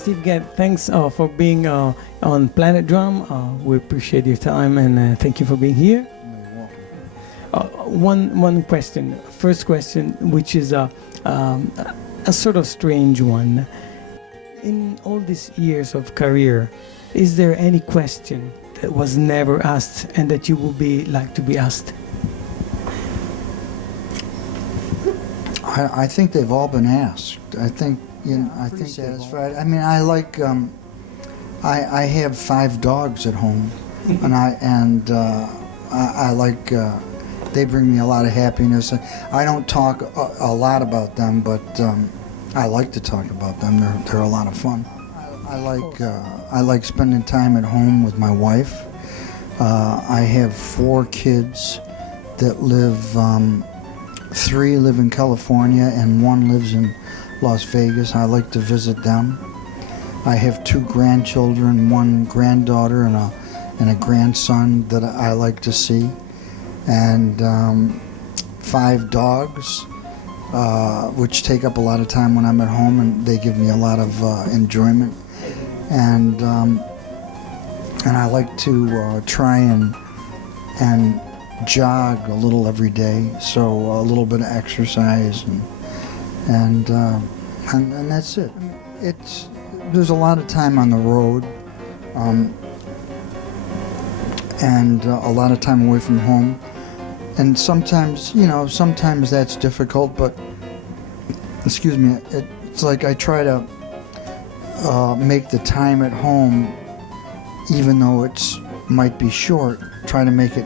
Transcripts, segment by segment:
Steve Gadd, thanks for being on Planet Drum. We appreciate your time and thank you for being here. You're welcome. One question, first question, which is a sort of strange one. In all these years of career, is there any question that was never asked and that you would be like to be asked? I think they've all been asked. I think I think satisfied. I mean, I like. I have 5 dogs at home, and I like. They bring me a lot of happiness. I don't talk a lot about them, but I like to talk about them. They're a lot of fun. I like spending time at home with my wife. I have 4 kids that live. 3 live in California and 1 lives in Las Vegas. I like to visit them. I have 2 grandchildren, 1 granddaughter and a grandson that I like to see, and 5 dogs, which take up a lot of time when I'm at home, and they give me a lot of enjoyment. And I like to try and jog a little every day, so a little bit of exercise, and that's it. There's a lot of time on the road, and a lot of time away from home, and sometimes that's difficult. But excuse me, it's like I try to make the time at home, even though it's might be short. Try to make it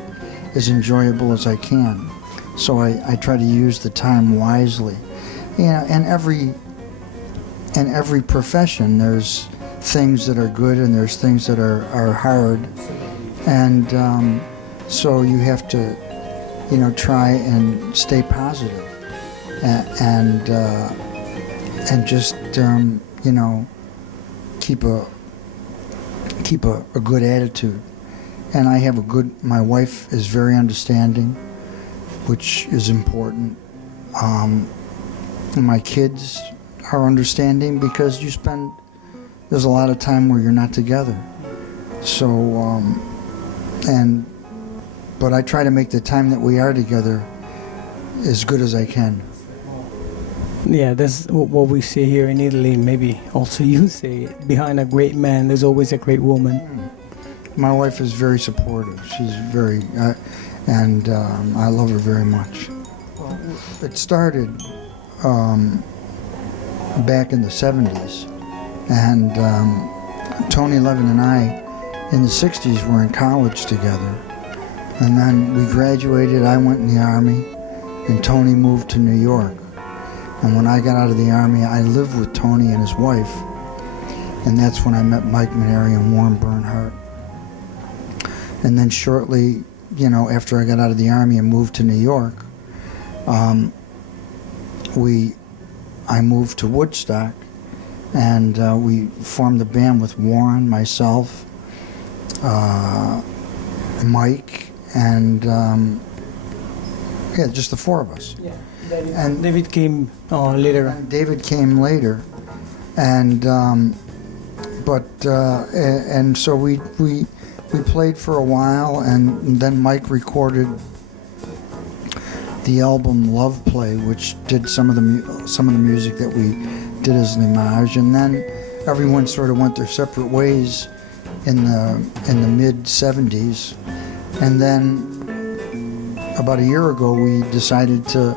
as enjoyable as I can. So I try to use the time wisely. And every profession, there's things that are good and there's things that are hard. And so you have to, try and stay positive and just, keep a good attitude. And I have my wife is very understanding, which is important. My kids are understanding because there's a lot of time where you're not together. So, but I try to make the time that we are together as good as I can. Yeah, that's what we see here in Italy. Maybe also you say, behind a great man, there's always a great woman. My wife is very supportive. She's very, and I love her very much. Well, it started back in the 70s, and Tony Levin and I, in the 60s, were in college together. And then we graduated, I went in the Army, and Tony moved to New York. And when I got out of the Army, I lived with Tony and his wife, and that's when I met Mike Maneri and Warren Bernhardt. And then shortly, after I got out of the Army and moved to New York, I moved to Woodstock, and we formed the band with Warren, myself, Mike, and just the 4 of us. Yeah. And David came later. And David came later, and so we played for a while, and then Mike recorded the album Love Play, which did some of the music that we did as an homage, and then everyone sort of went their separate ways in the mid 70s, and then about a year ago we decided to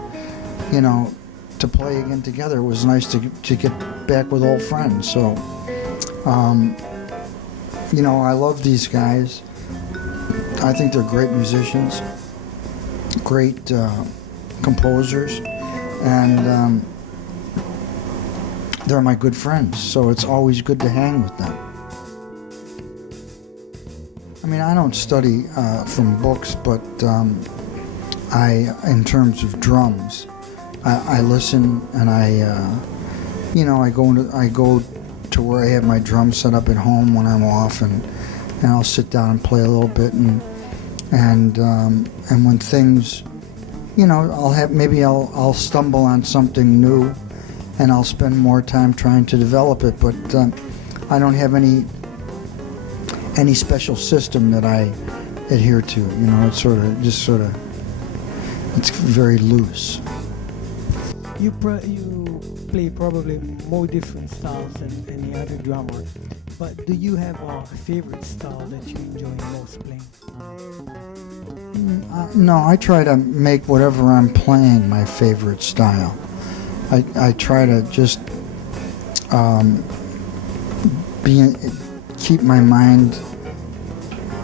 play again together. It was nice to get back with old friends. So I love these guys. I think they're great musicians, great composers, and they're my good friends, so it's always good to hang with them. I mean, I don't study from books, but in terms of drums, I listen, and I go to where I have my drums set up at home when I'm off, and I'll sit down and play a little bit, and when things, I'll stumble on something new, and I'll spend more time trying to develop it. But I don't have any special system that I adhere to. You know, it's it's very loose. You play probably more different styles than any other drummer, but do you have a favorite style that you enjoy most playing? No, I try to make whatever I'm playing my favorite style. I try to just keep my mind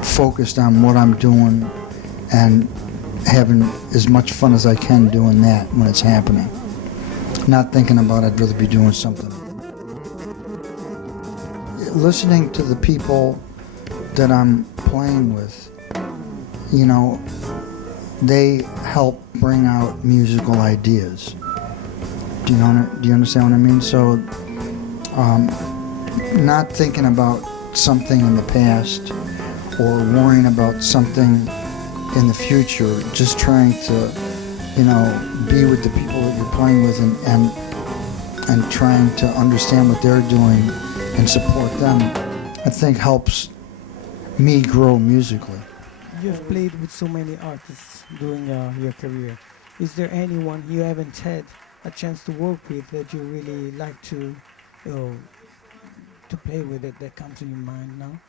focused on what I'm doing and having as much fun as I can doing that when it's happening. Not thinking about I'd rather be doing something. Listening to the people that I'm playing with, you know, they help bring out musical ideas. Do you understand what I mean? So, not thinking about something in the past or worrying about something in the future, just trying to, you know, be with the people that you're playing with and trying to understand what they're doing and support them, I think helps me grow musically. You've played with so many artists during your career. Is there anyone you haven't had a chance to work with that you really like to play with it that comes to your mind now?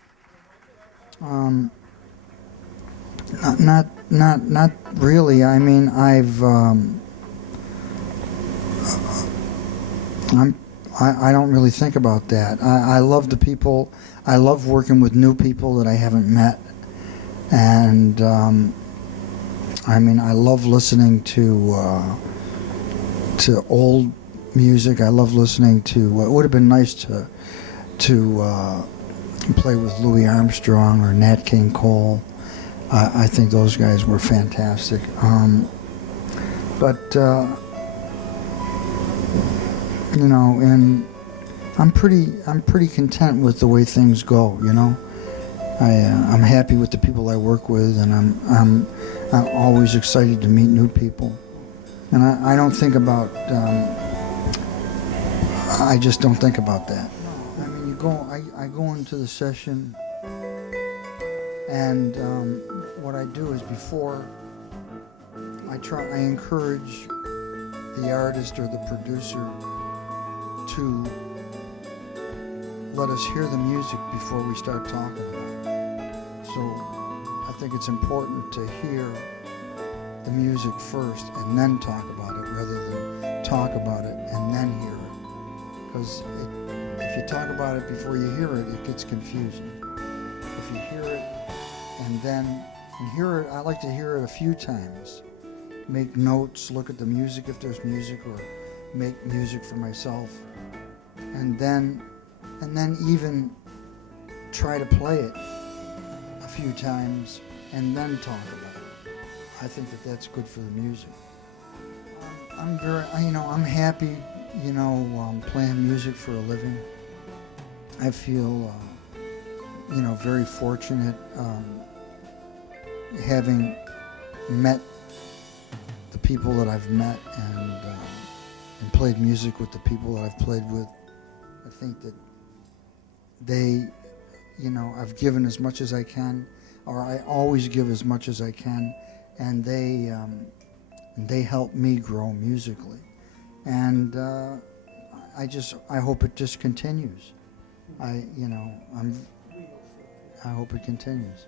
Not really. I mean, I don't really think about that. I love the people. I love working with new people that I haven't met, and I mean, I love listening to old music. I love listening to. It would have been nice to play with Louis Armstrong or Nat King Cole. I think those guys were fantastic. But you know, and I'm pretty content with the way things go. You know, I'm happy with the people I work with, and I'm always excited to meet new people. And I don't think about. I just don't think about that. I mean, I go into the session, and what I do is before I encourage the artist or the producer to let us hear the music before we start talking about it. So I think it's important to hear the music first and then talk about it, rather than talk about it and then hear it. Because if you talk about it before you hear it, it gets confusing. If you hear it and hear it, I like to hear it a few times. Make notes, look at the music if there's music, or make music for myself. And then even try to play it a few times and then talk about it. I think that's good for the music. I'm happy, playing music for a living. I feel, very fortunate having met the people that I've met and played music with the people that I've played with. I think that they, I've given as much as I can, or I always give as much as I can, and they help me grow musically. And I hope it just continues. I hope it continues.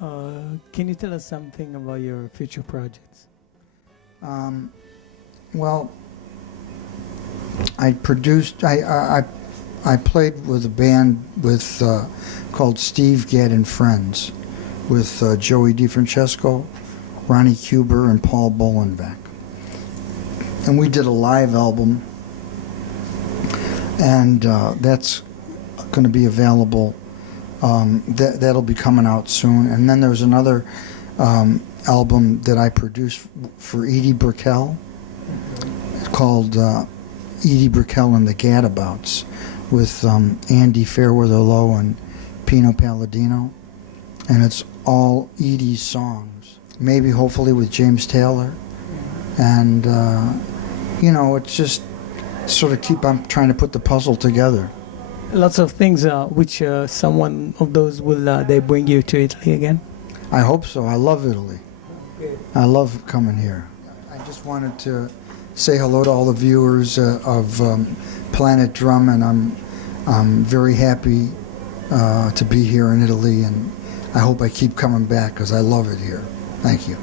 Can you tell us something about your future projects? Well, I played with a band called Steve Gadd and Friends, with Joey DeFrancesco, Ronnie Cuber, and Paul Bolenbeck. And we did a live album, and that's going to be available. That'll be coming out soon. And then there's another album that I produced for Edie Brickell. It's called Edie Brickell and the Gaddabouts, with Andy Fairweather Lowe and Pino Palladino. And it's all Edie's songs, maybe hopefully with James Taylor. And, it's just sort of I'm trying to put the puzzle together. lots of things, which someone of those will they bring you to Italy again? I hope so. I love Italy. I love coming here. I just wanted to say hello to all the viewers of Planet Drum, and I'm very happy to be here in Italy, and I hope I keep coming back because I love it here. Thank you.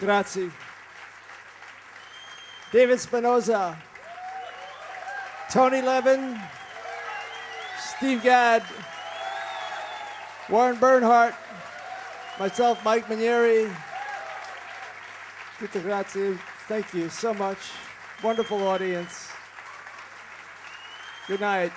Grazie. David Spinoza, Tony Levin, Steve Gadd, Warren Bernhardt, myself, Mike Manieri. Tutte grazie. Thank you so much. Wonderful audience. Good night.